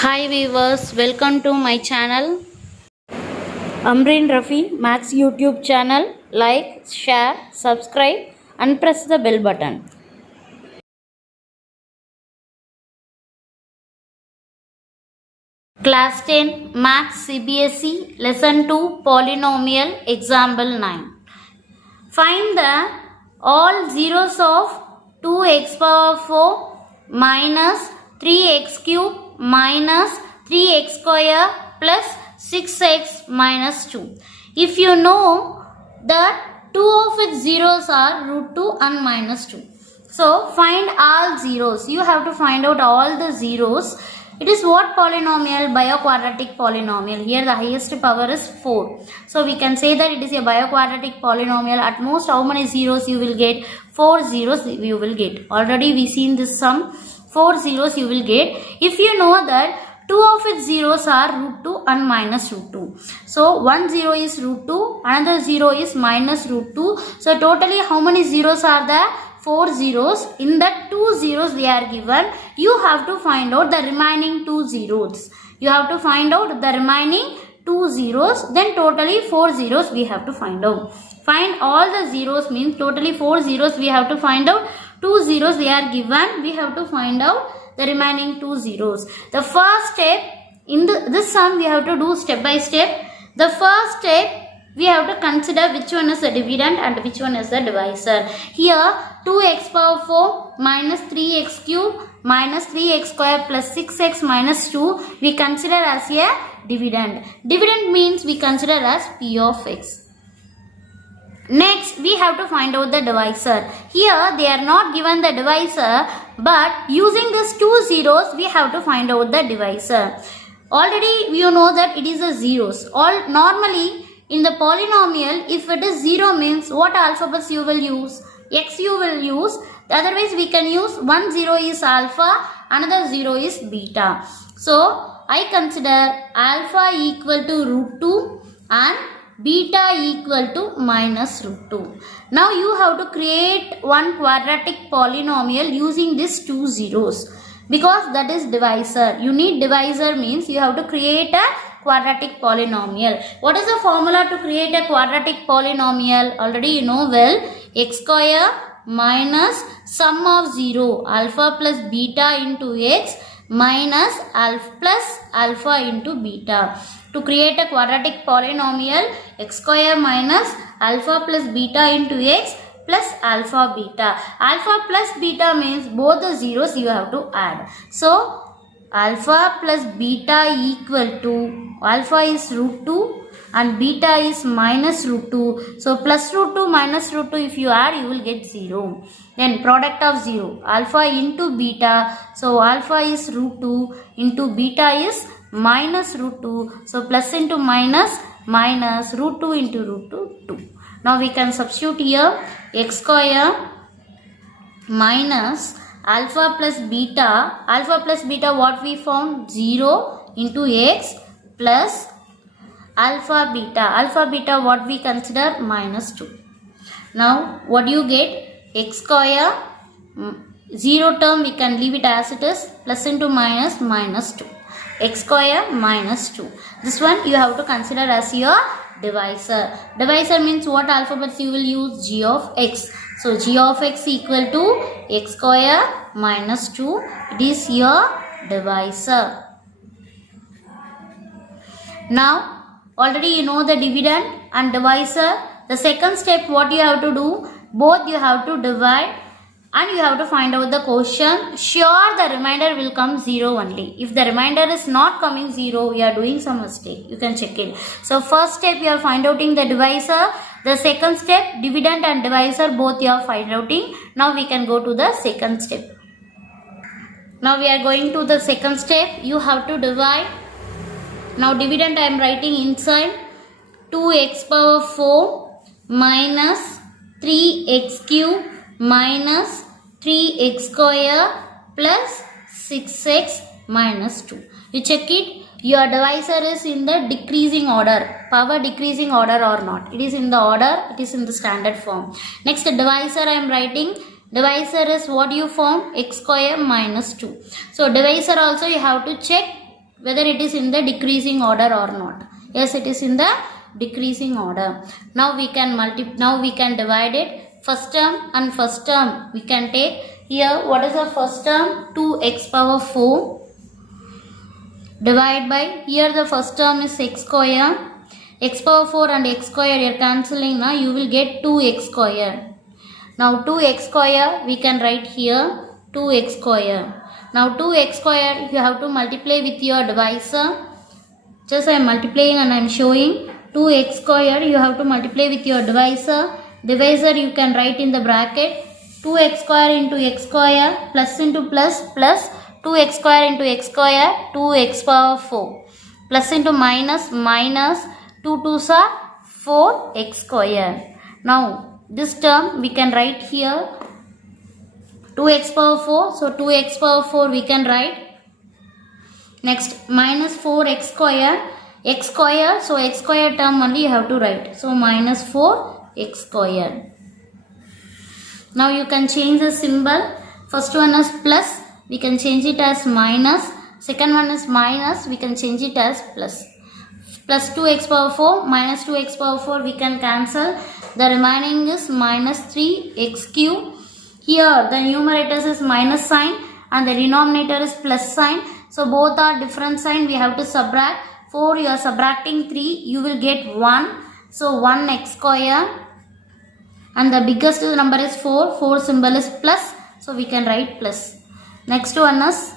Hi viewers, welcome to my channel Amreen Rafi Max YouTube channel. Like, share, subscribe and press the bell button. Class 10 Max CBSE Lesson 2 Polynomial Example 9. Find the all zeros of 2x power 4 minus 3x cube minus 3x square plus 6x minus 2. If you know that two of its zeros are root 2 and minus 2. So find all zeros. You have to find out all the zeros. It is what polynomial? Bioquadratic polynomial. Here the highest power is 4. So we can say that it is a bioquadratic polynomial. At most how many zeros you will get? 4 zeros you will get. Already we seen this sum. 4 zeros you will get. If you know that two of its zeros are root 2 and minus root 2. So one zero is root 2, another zero is minus root 2. So totally how many zeros are there? 4 zeros. In that 2 zeros they are given. You have to find out the remaining 2 zeros. You have to find out the remaining 2 zeros. Then totally 4 zeros we have to find out. Find all the zeros means totally 4 zeros we have to find out. 2 zeros they are given. We have to find out the remaining 2 zeros. The first step in this sum we have to do step by step. The first step we have to consider which one is the dividend and which one is the divisor. Here 2x power 4 minus 3x cube minus 3x square plus 6x minus 2 we consider as a dividend. Dividend means we consider as p of x. Next, we have to find out the divisor. Here, they are not given the divisor, but using these 2 zeros, we have to find out the divisor. Already, you know that it is a zeros. Normally, in the polynomial, if it is 0 means what alphabets you will use? X you will use. Otherwise, we can use one 0 is alpha, another 0 is beta. So, I consider alpha equal to root 2 and beta equal to minus root 2. Now you have to create one quadratic polynomial using these 2 zeros because that is divisor. You need divisor means you have to create a quadratic polynomial. What is the formula to create a quadratic polynomial? Already you know well, x square minus sum of 0 alpha plus beta into x minus alpha plus alpha into beta. To create a quadratic polynomial, x square minus alpha plus beta into x plus alpha beta. Alpha plus beta means both the zeros you have to add. So, alpha plus beta equal to, alpha is root 2 and beta is minus root 2. So, plus root 2 minus root 2 if you add you will get 0. Then product of 0, alpha into beta. So, alpha is root 2 into beta is minus root 2. So, plus into minus, minus root 2 into root 2, 2. Now, we can substitute here x square minus alpha plus beta. Alpha plus beta what we found? 0 into x plus alpha beta. Alpha beta what we consider? Minus 2. Now, what do you get? X square, 0 term we can leave it as it is, plus into minus, minus 2. X square minus 2. This one you have to consider as your divisor. Divisor means what alphabets you will use? G of x. So, G of x equal to x square minus 2. It is your divisor. Now, already you know the dividend and divisor. The second step what you have to do? Both you have to divide and you have to find out the quotient. Sure, the remainder will come 0 only. If the remainder is not coming 0, we are doing some mistake. You can check it. So, first step you are find outing the divisor. The second step, dividend and divisor both you are find outing. Now, we can go to the second step. Now, we are going to the second step. You have to divide. Now, dividend I am writing inside 2x power 4 minus 3x cube minus 3x square plus 6x minus 2. You check it. Your divisor is in the decreasing order. Power decreasing order or not. It is in the order. It is in the standard form. Next divisor I am writing. Divisor is what you found? X square minus 2. So divisor also you have to check whether it is in the decreasing order or not. Yes, it is in the decreasing order. Now we can divide it. First term and first term we can take. Here what is the first term? 2x power 4 divide by, here the first term is x square. X power 4 and x square you are cancelling now, you will get 2x square. Now 2x square we can write here 2x square. Now 2x square you have to multiply with your divisor. Just I am multiplying and I am showing 2x square you have to multiply with your divisor. Divisor you can write in the bracket 2x square into x square plus into plus plus 2x square into x square 2x power 4 plus into minus minus 2 2s are 4x square. Now this term we can write here 2x power 4. So 2x power 4 we can write. Next minus 4x square. X square. So x square term only you have to write. So minus 4x square. Now you can change the symbol. First one is plus. We can change it as minus. Second one is minus. We can change it as plus. Plus 2x power 4 minus 2x power 4 we can cancel. The remaining is minus 3x cube. Here the numerator is minus sign and the denominator is plus sign. So both are different sign. We have to subtract. 4 you are subtracting 3. You will get 1. So 1x square. And the biggest number is 4. 4 symbol is plus. So we can write plus. Next one is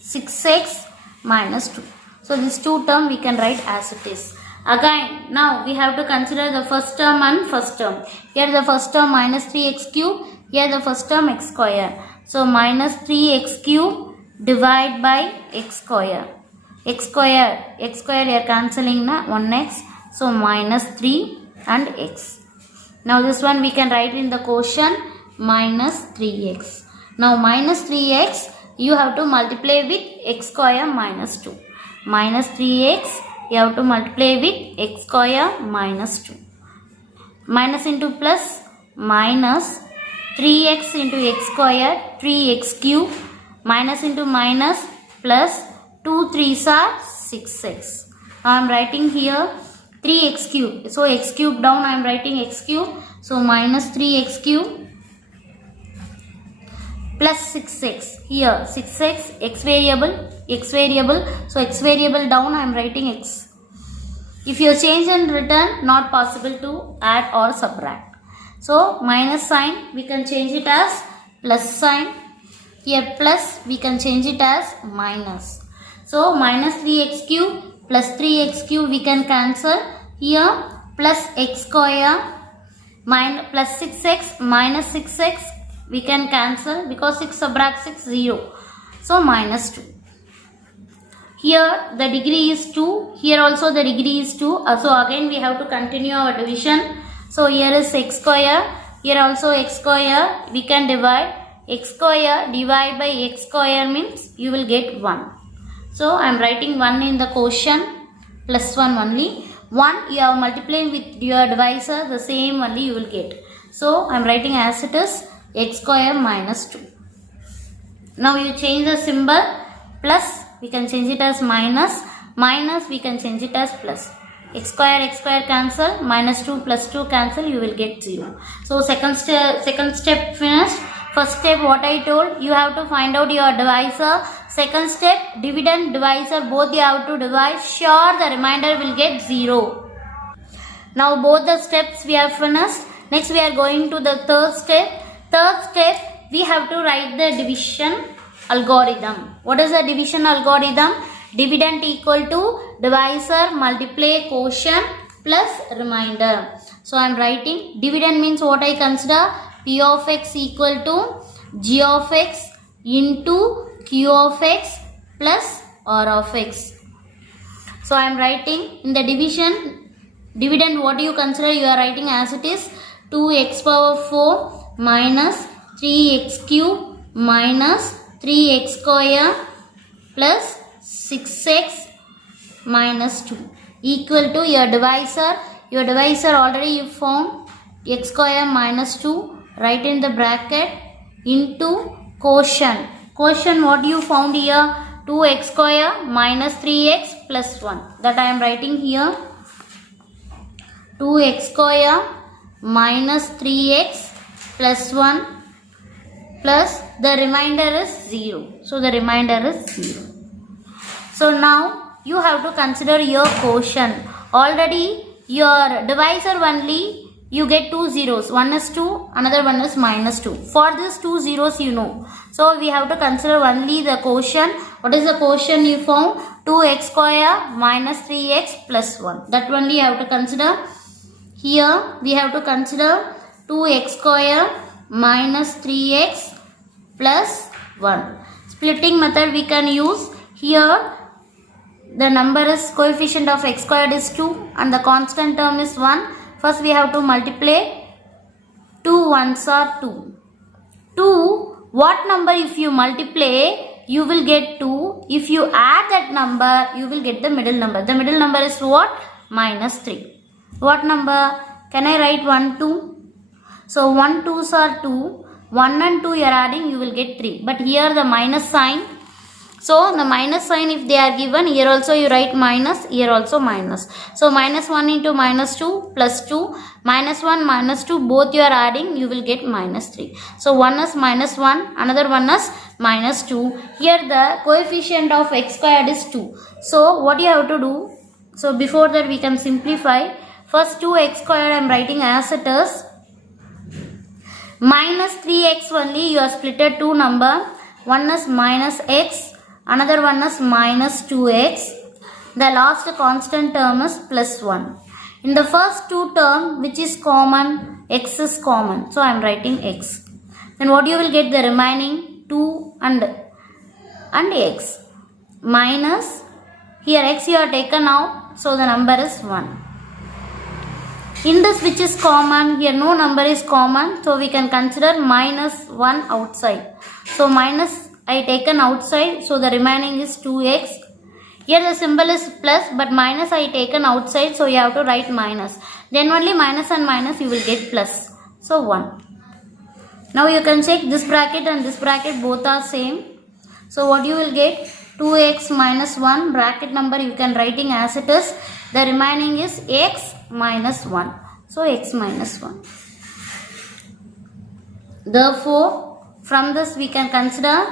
6x minus 2. So this two term we can write as it is. Again, now we have to consider the first term and first term. Here the first term minus 3x cube. Here the first term x square. So minus 3x cube divide by x square. X square you are cancelling na 1x. So minus 3 and x. Now this one we can write in the quotient minus 3x. Now minus 3x you have to multiply with x square minus 2. Minus 3x you have to multiply with x square minus 2. Minus into plus minus 3x into x square 3x cube minus into minus plus 2 3s are 6x. Now I am writing here 3x cube. So x cube down I am writing x cube. So minus 3x cube plus 6x. Here 6x x variable. So x variable down I am writing x. If you change and return, not possible to add or subtract. So minus sign we can change it as plus sign. Here plus we can change it as minus. So minus 3x cube plus 3x cube we can cancel. Here plus x square plus 6x minus 6x we can cancel because 6 subtract 6 0. So minus 2. Here the degree is 2. Here also the degree is 2. So again we have to continue our division. So here is x square. Here also x square. We can divide. X square divide by x square means you will get 1. So I am writing 1 in the quotient plus 1 only. 1 you have multiplying with your divisor, the same only you will get. So I am writing as it is x square minus 2. Now you change the symbol. Plus we can change it as minus. Minus we can change it as plus. X square cancel. Minus 2 plus 2 cancel. You will get 0. So second step finished. First step what I told, you have to find out your divisor. Second step, dividend, divisor both you have to divide. Sure the remainder will get 0. Now both the steps we have finished. Next we are going to the third step. Third step we have to write the division algorithm. What is the division algorithm? Dividend equal to divisor multiply quotient plus remainder. So I am writing dividend means what I consider p of x equal to g of x into q of x plus r of x. So I am writing in the dividend what do you consider? You are writing as it is 2x power 4 minus 3x cube minus 3x square plus 6x minus 2 equal to your divisor. Your divisor already you found x square minus 2. Write in the bracket into quotient. Quotient what you found here? 2x square minus 3x plus 1. That I am writing here. 2x square minus 3x plus 1 plus the remainder is 0. So the remainder is 0. So now you have to consider your quotient. Already your divisor only you get two zeros. One is 2, another one is minus 2. For this two zeros you know. So we have to consider only the quotient. What is the quotient you found? 2x square minus 3x plus 1. That only you have to consider. Here we have to consider 2x square minus 3x plus 1. Splitting method we can use. Here the number is coefficient of x squared is 2 and the constant term is 1. First we have to multiply. 2 ones are 2. 2, what number if you multiply you will get 2. If you add that number you will get the middle number. The middle number is what? Minus 3. What number? Can I write 1, 2? So 1 2s are 2. 1 and 2 you are adding you will get 3. But here the minus sign. So the minus sign if they are given, here also you write minus, here also minus. So minus 1 into minus 2 plus 2. Minus 1 minus 2 both you are adding you will get minus 3. So one is minus 1, another one is minus 2. Here the coefficient of x squared is 2. So what you have to do? So before that we can simplify. First 2x squared I am writing as it is. Minus 3x only you are splitted two number. One is minus x, another one is minus 2x. The last constant term is plus 1. In the first two term which is common? X is common. So I am writing x. Then what you will get? The remaining 2 and x. Minus, here x you are taken out. So the number is 1. In this which is common? Here no number is common. So we can consider minus 1 outside. So minus I taken outside. So the remaining is 2x. Here the symbol is plus but minus I taken outside. So you have to write minus. Then only minus and minus you will get plus. So 1. Now you can check this bracket and this bracket both are same. So what you will get? 2x minus 1 bracket number you can writing as it is. The remaining is x minus 1. So x minus 1. Therefore from this we can consider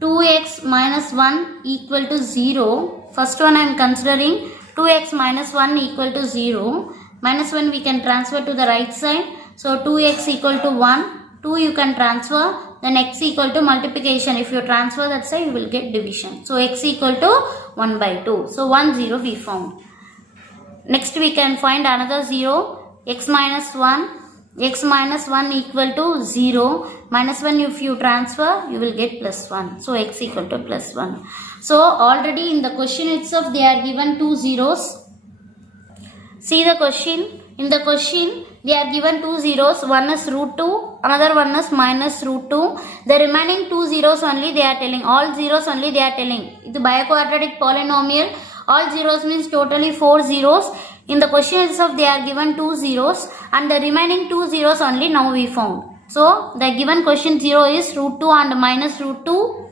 2x minus 1 equal to 0. First one I am considering 2x minus 1 equal to 0. Minus 1 we can transfer to the right side. So 2x equal to 1. 2 you can transfer. Then x equal to multiplication. If you transfer that side you will get division. So x equal to 1 by 2. So 1 0 we found. Next we can find another 0. X minus 1. X minus 1 equal to 0. Minus 1 if you transfer you will get plus 1. So x equal to plus 1. So already in the question itself they are given two zeros. See the question. In the question they are given two zeros. One is root 2. Another one is minus root 2. The remaining two zeros only they are telling. All zeros only they are telling. It's a biquadratic polynomial. All zeros means totally 4 zeros. In the question itself they are given two zeros and the remaining two zeros only now we found. So the given question 0 is root 2 and minus root 2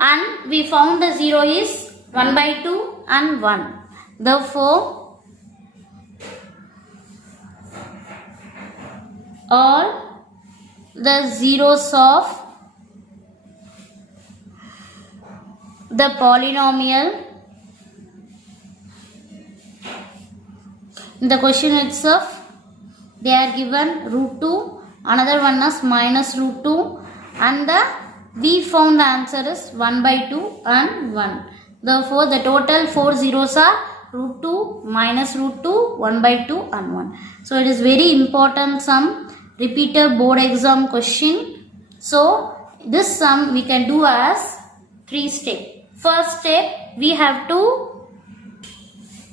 and we found the 0 is 1 by 2 and 1. Therefore all the zeros of the polynomial in the question itself they are given root 2, another one is minus root 2 and we found the answer is 1 by 2 and 1. Therefore the total 4 zeros are root 2, minus root 2, 1 by 2 and 1. So it is very important sum, repeated board exam question. So this sum we can do as 3 steps. First step we have to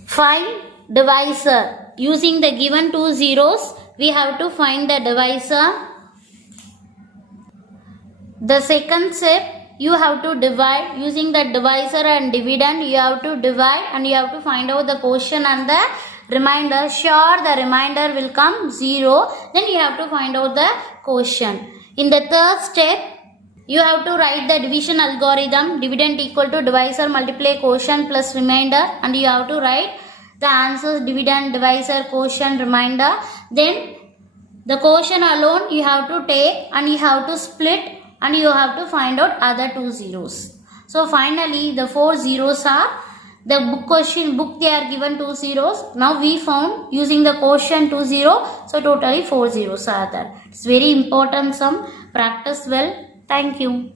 find divisor. Using the given two zeros we have to find the divisor. The second step you have to divide. Using the divisor and dividend you have to divide and you have to find out the quotient and the remainder. Sure the remainder will come 0. Then you have to find out the quotient. In the third step You have to write the division algorithm, dividend equal to divisor multiply quotient plus remainder, and you have to write the answers dividend, divisor, quotient, remainder. Then the quotient alone you have to take and you have to split and you have to find out other two zeros. So finally the four zeros are the book they are given two zeros. Now we found using the quotient 2 0. So totally 4 zeros are there. It's very important sum. Practice well. Thank you.